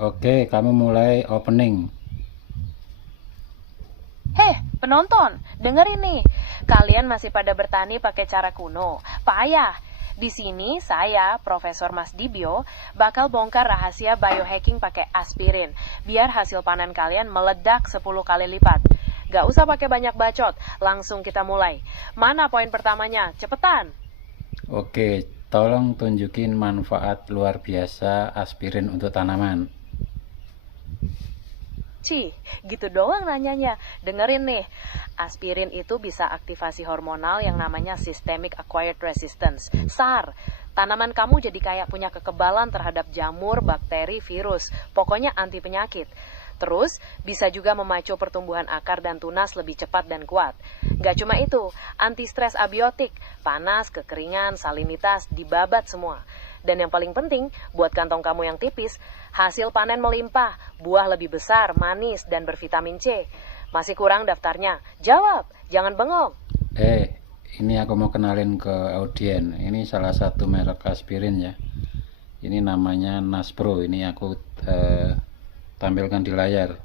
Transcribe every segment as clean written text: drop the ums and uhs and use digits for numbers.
Oke, kamu mulai opening. Heh, penonton, dengerin nih. Kalian masih pada bertani pakai cara kuno. Payah. Di sini saya, Profesor Mas Dibio, bakal bongkar rahasia biohacking pakai aspirin, biar hasil panen kalian meledak 10 kali lipat. Gak usah pakai banyak bacot, langsung kita mulai. Mana poin pertamanya? Cepetan. Oke, tolong tunjukin manfaat luar biasa aspirin untuk tanaman. Cih, gitu doang nanyanya. Dengerin nih, aspirin itu bisa aktivasi hormonal yang namanya Systemic Acquired Resistance, SAR. Tanaman kamu jadi kayak punya kekebalan terhadap jamur, bakteri, virus, pokoknya anti penyakit. Terus, bisa juga memacu pertumbuhan akar dan tunas lebih cepat dan kuat. Gak cuma itu, anti-stres abiotik, panas, kekeringan, salinitas, dibabat semua. Dan yang paling penting, buat kantong kamu yang tipis, hasil panen melimpah, buah lebih besar, manis, dan bervitamin C. Masih kurang daftarnya? Jawab, jangan bengong. Ini aku mau kenalin ke audien. Ini salah satu merek aspirin ya. Ini namanya Naspro. Ini aku tampilkan di layar.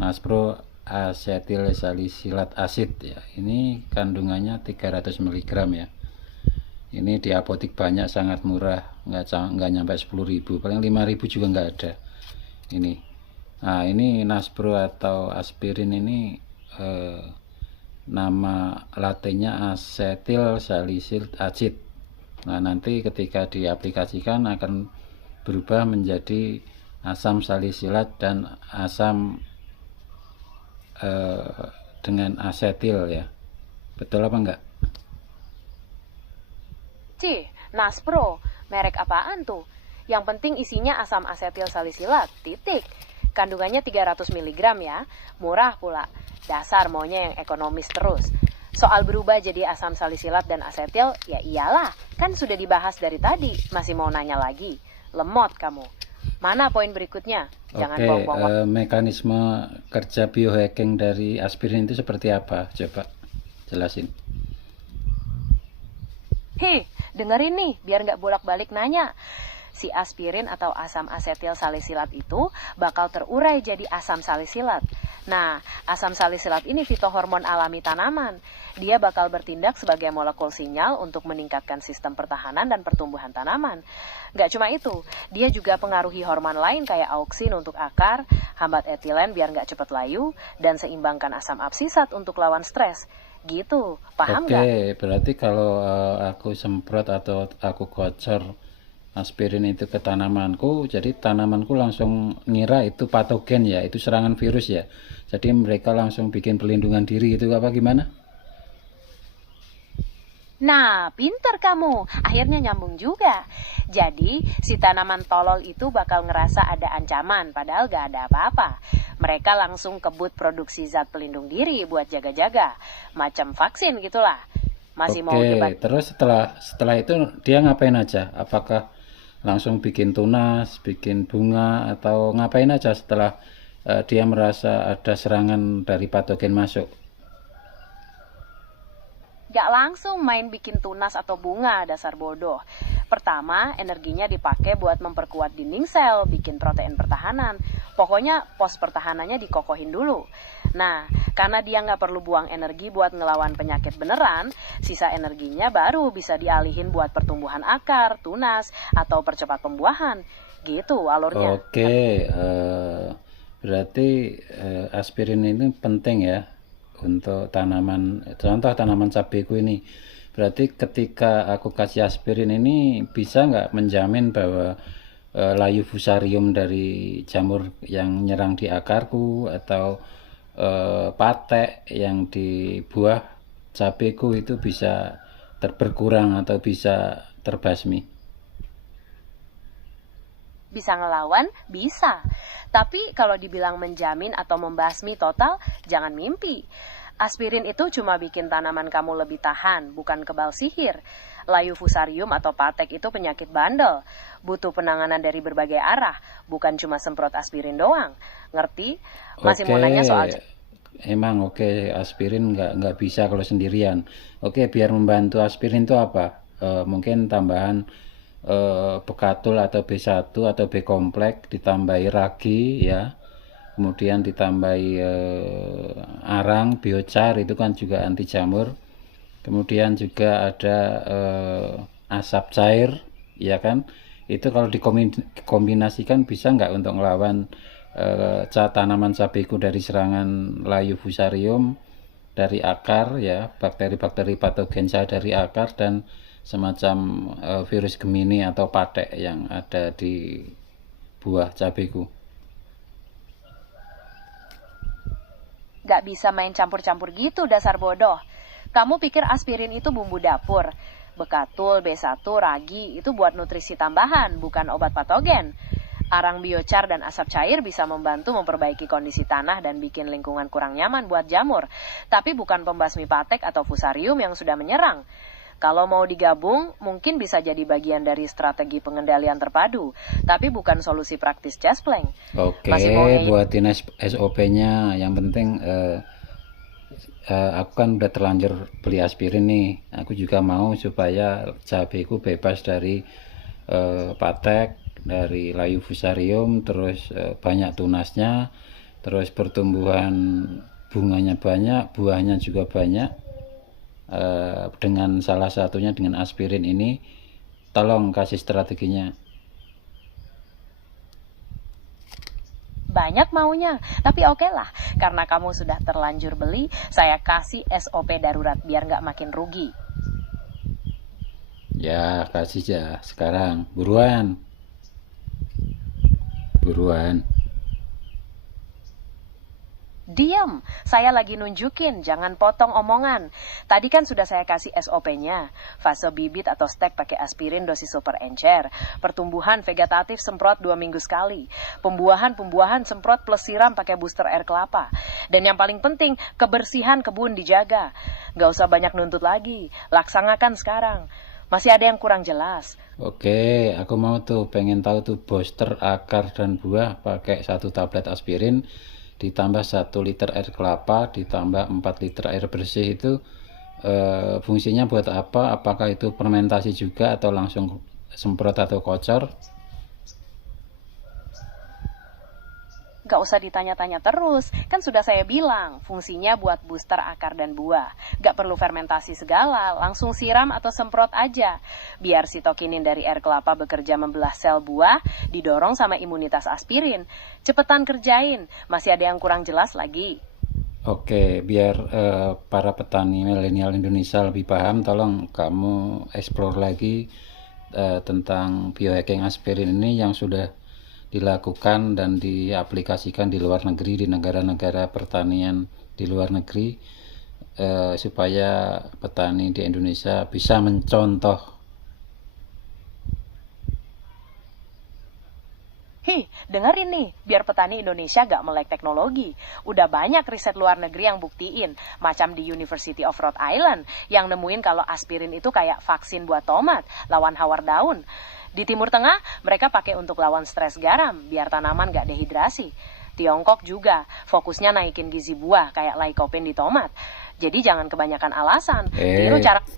Naspro asetil salisilat asid ya. Ini kandungannya 300 mg ya. Ini di apotik banyak, sangat murah, nggak nyampe 10.000, paling 5.000 juga nggak ada. Ini, nah ini Naspro atau aspirin ini nama latennya asetil salicylic acid. Nah nanti ketika diaplikasikan akan berubah menjadi asam salisilat dan asam dengan asetil ya. Betul apa enggak? Cih, Naspro, merek apaan tuh? Yang penting isinya asam asetil salisilat, titik. Kandungannya 300 mg ya, murah pula. Dasar maunya yang ekonomis terus. Soal berubah jadi asam salisilat dan asetil, ya iyalah, kan sudah dibahas dari tadi, masih mau nanya lagi. Lemot kamu. Mana poin berikutnya? Jangan Oke, buang-buang. mekanisme kerja biohacking dari aspirin itu seperti apa? Coba jelasin. Hei, dengerin nih, biar nggak bolak-balik nanya. Si aspirin atau asam asetil salisilat itu bakal terurai jadi asam salisilat. Nah, asam salisilat ini fitohormon alami tanaman. Dia bakal bertindak sebagai molekul sinyal untuk meningkatkan sistem pertahanan dan pertumbuhan tanaman. Gak cuma itu, dia juga pengaruhi hormon lain kayak auksin untuk akar, hambat etilen biar gak cepet layu, dan seimbangkan asam absisat untuk lawan stres. Gitu, paham Oke, gak? berarti kalau aku semprot atau aku gocor aspirin itu ke tanamanku, jadi tanamanku langsung ngira itu patogen ya, itu serangan virus ya. Jadi mereka langsung bikin perlindungan diri, itu apa gimana? Nah, pinter kamu. Akhirnya nyambung juga. Jadi, si tanaman tolol itu bakal ngerasa ada ancaman, padahal gak ada apa-apa. Mereka langsung kebut produksi zat pelindung diri buat jaga-jaga. Macam vaksin gitulah. Masih mau Oke, debat? terus setelah itu dia ngapain aja? Apakah langsung bikin tunas, bikin bunga, atau ngapain aja setelah dia merasa ada serangan dari patogen masuk? Gak langsung main bikin tunas atau bunga, dasar bodoh. Pertama, energinya dipakai buat memperkuat dinding sel, bikin protein pertahanan. Pokoknya pos pertahanannya dikokohin dulu. Nah, karena dia nggak perlu buang energi buat ngelawan penyakit beneran, sisa energinya baru bisa dialihin buat pertumbuhan akar, tunas, atau percepat pembuahan. Gitu alurnya. Oke, berarti aspirin ini penting ya untuk tanaman. Contoh tanaman cabeku ini. Berarti ketika aku kasih aspirin ini bisa nggak menjamin bahwa layu fusarium dari jamur yang nyerang di akarku atau patek yang di buah cabeku itu bisa berkurang atau bisa terbasmi? Bisa ngelawan? Bisa. Tapi kalau dibilang menjamin atau membasmi total, jangan mimpi. Aspirin itu cuma bikin tanaman kamu lebih tahan, bukan kebal sihir. Layu fusarium atau patek itu penyakit bandel. Butuh penanganan dari berbagai arah, bukan cuma semprot aspirin doang. Ngerti? Masih Oke, mau nanya soal... emang oke, aspirin nggak bisa kalau sendirian. Oke, biar membantu aspirin itu apa? Mungkin tambahan bekatul atau B1 atau B kompleks, ditambahi ragi ya, kemudian ditambahi arang, biochar itu kan juga anti jamur, kemudian juga ada asap cair ya kan, itu kalau dikombinasikan bisa nggak untuk melawan tanaman cabeku dari serangan layu fusarium dari akar ya, bakteri-bakteri patogen dari akar, dan semacam virus Gemini atau patek yang ada di buah cabeku. Gak bisa main campur-campur gitu, dasar bodoh. Kamu pikir aspirin itu bumbu dapur? Bekatul, B1, ragi itu buat nutrisi tambahan, bukan obat patogen. Arang biochar dan asap cair bisa membantu memperbaiki kondisi tanah dan bikin lingkungan kurang nyaman buat jamur, tapi bukan pembasmi patek atau fusarium yang sudah menyerang. Kalau mau digabung, mungkin bisa jadi bagian dari strategi pengendalian terpadu, tapi bukan solusi praktis Jaspleng. Oke, buatin SOP-nya. Yang penting aku kan udah terlanjur beli aspirin nih. Aku juga mau supaya cabeku bebas dari patek, dari layu fusarium, terus banyak tunasnya, terus pertumbuhan bunganya banyak, buahnya juga banyak. Dengan salah satunya dengan aspirin ini, tolong kasih strateginya. Banyak maunya, tapi oke lah, karena kamu sudah terlanjur beli, saya kasih SOP darurat biar nggak makin rugi. Ya, kasih ya sekarang, buruan. Diam, saya lagi nunjukin, jangan potong omongan. Tadi kan sudah saya kasih SOP-nya. Fase bibit atau stek pakai aspirin dosis super encer. Pertumbuhan vegetatif semprot 2 minggu sekali. Pembuahan semprot plus siram pakai booster air kelapa. Dan yang paling penting, kebersihan kebun dijaga. Gak usah banyak nuntut lagi, laksanakan sekarang. Masih ada yang kurang jelas. Oke, aku mau tuh, pengen tahu tuh booster akar dan buah pakai 1 tablet aspirin ditambah 1 liter air kelapa ditambah 4 liter air bersih, itu fungsinya buat apa? Apakah itu fermentasi juga atau langsung semprot atau kocor? Gak usah ditanya-tanya terus, kan sudah saya bilang, fungsinya buat booster akar dan buah. Gak perlu fermentasi segala, langsung siram atau semprot aja. Biar sitokinin dari air kelapa bekerja membelah sel buah, didorong sama imunitas aspirin. Cepetan kerjain, masih ada yang kurang jelas lagi. Oke, biar para petani milenial Indonesia lebih paham, tolong kamu explore lagi tentang biohacking aspirin ini yang sudah dilakukan dan diaplikasikan di luar negeri, di negara-negara pertanian di luar negeri, supaya petani di Indonesia bisa mencontoh. Dengerin nih, biar petani Indonesia gak melek teknologi. Udah banyak riset luar negeri yang buktiin, macam di University of Rhode Island, yang nemuin kalau aspirin itu kayak vaksin buat tomat, lawan hawar daun. Di Timur Tengah, mereka pakai untuk lawan stres garam, biar tanaman gak dehidrasi. Tiongkok juga, fokusnya naikin gizi buah, kayak lycopene di tomat. Jadi jangan kebanyakan alasan.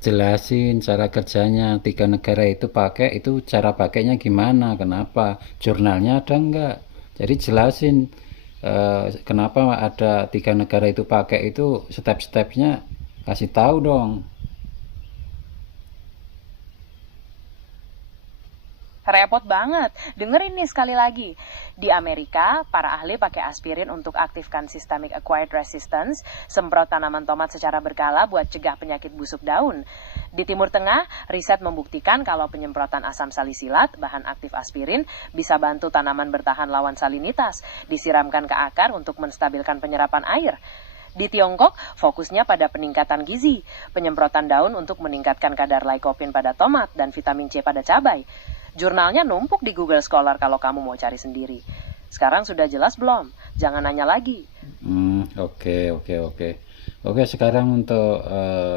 Jelasin cara kerjanya. 3 negara itu pakai, itu cara pakainya gimana, kenapa, jurnalnya ada enggak. Jadi jelasin kenapa ada 3 negara itu pakai, itu step-stepnya kasih tahu dong. Repot banget. Dengerin nih sekali lagi. Di Amerika, para ahli pakai aspirin untuk aktifkan systemic acquired resistance, semprot tanaman tomat secara berkala buat cegah penyakit busuk daun. Di Timur Tengah, riset membuktikan kalau penyemprotan asam salisilat, bahan aktif aspirin, bisa bantu tanaman bertahan lawan salinitas, disiramkan ke akar untuk menstabilkan penyerapan air. Di Tiongkok, fokusnya pada peningkatan gizi, penyemprotan daun untuk meningkatkan kadar lycopene pada tomat dan vitamin C pada cabai. Jurnalnya numpuk di Google Scholar kalau kamu mau cari sendiri. Sekarang sudah jelas belum? Jangan nanya lagi. Oke. Oke, sekarang untuk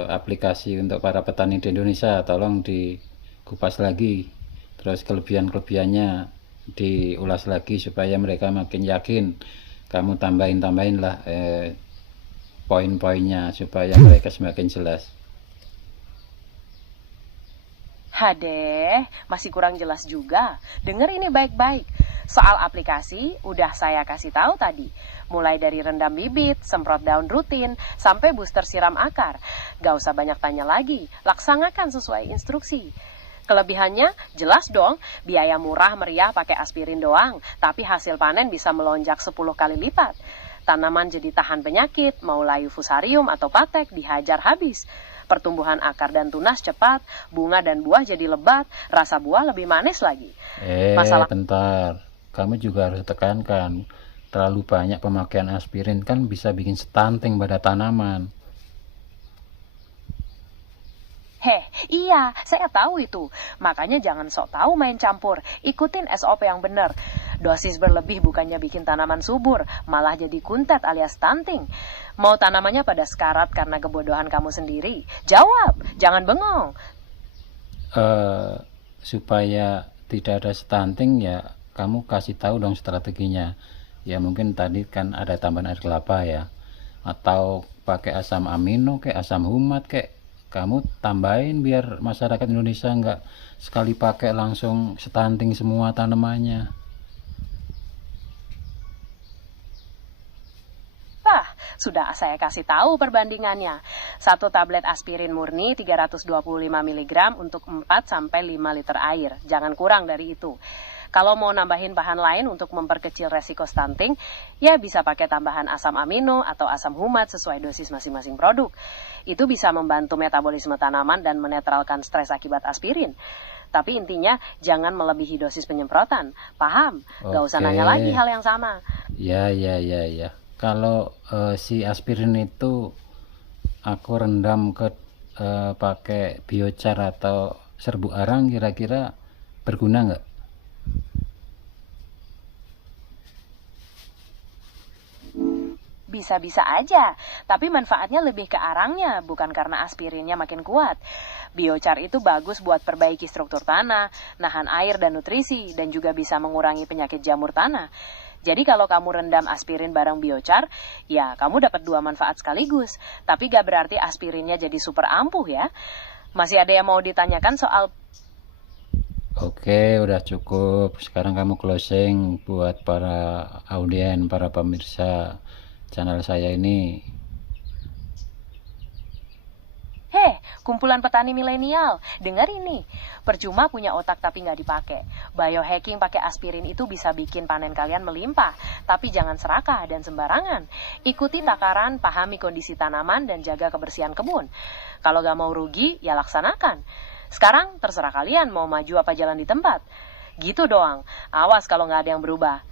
aplikasi untuk para petani di Indonesia, tolong dikupas lagi. Terus kelebihan-kelebihannya diulas lagi supaya mereka makin yakin. Kamu tambahin lah poin-poinnya supaya mereka semakin jelas. Hadeh, masih kurang jelas juga. Dengar ini baik-baik. Soal aplikasi, udah saya kasih tahu tadi. Mulai dari rendam bibit, semprot daun rutin, sampai booster siram akar. Gak usah banyak tanya lagi, laksanakan sesuai instruksi. Kelebihannya, jelas dong, biaya murah meriah pakai aspirin doang, tapi hasil panen bisa melonjak 10 kali lipat. Tanaman jadi tahan penyakit, mau layu fusarium atau patek dihajar habis. Pertumbuhan akar dan tunas cepat, bunga dan buah jadi lebat, rasa buah lebih manis lagi. Bentar, kamu juga harus tekankan, terlalu banyak pemakaian aspirin kan bisa bikin stunting pada tanaman. Heh, iya, saya tahu itu. Makanya jangan sok tahu main campur. Ikutin SOP yang benar. Dosis berlebih bukannya bikin tanaman subur, malah jadi kuntet alias stunting. Mau tanamannya pada sekarat karena kebodohan kamu sendiri? Jawab, jangan bengong. Supaya tidak ada stunting ya, kamu kasih tahu dong strateginya. Ya mungkin tadi kan ada tambahan air kelapa ya, atau pakai asam amino kayak asam humat kayak. Kamu tambahin biar masyarakat Indonesia nggak sekali pakai langsung stunting semua tanamannya. Sudah saya kasih tahu perbandingannya. 1 tablet aspirin murni 325 mg untuk 4-5 liter air. Jangan kurang dari itu. Kalau mau nambahin bahan lain untuk memperkecil resiko stunting, ya bisa pakai tambahan asam amino atau asam humat sesuai dosis masing-masing produk. Itu bisa membantu metabolisme tanaman dan menetralkan stres akibat aspirin. Tapi intinya jangan melebihi dosis penyemprotan. Paham? Gak usah nanya lagi hal yang sama. Ya. Kalau si aspirin itu aku rendam ke pakai biochar atau serbuk arang, kira-kira berguna nggak? Bisa-bisa aja, tapi manfaatnya lebih ke arangnya, bukan karena aspirinnya makin kuat. Biochar itu bagus buat perbaiki struktur tanah, nahan air dan nutrisi, dan juga bisa mengurangi penyakit jamur tanah. Jadi kalau kamu rendam aspirin bareng biochar, ya kamu dapat 2 manfaat sekaligus. Tapi gak berarti aspirinnya jadi super ampuh ya. Masih ada yang mau ditanyakan soal... Oke, udah cukup. Sekarang kamu closing buat para audien, para pemirsa channel saya ini. Heh, kumpulan petani milenial, dengar ini. Percuma punya otak tapi nggak dipakai. Biohacking pakai aspirin itu bisa bikin panen kalian melimpah, tapi jangan serakah dan sembarangan. Ikuti takaran, pahami kondisi tanaman, dan jaga kebersihan kebun. Kalau nggak mau rugi, ya laksanakan. Sekarang terserah kalian mau maju apa jalan di tempat. Gitu doang, awas kalau nggak ada yang berubah.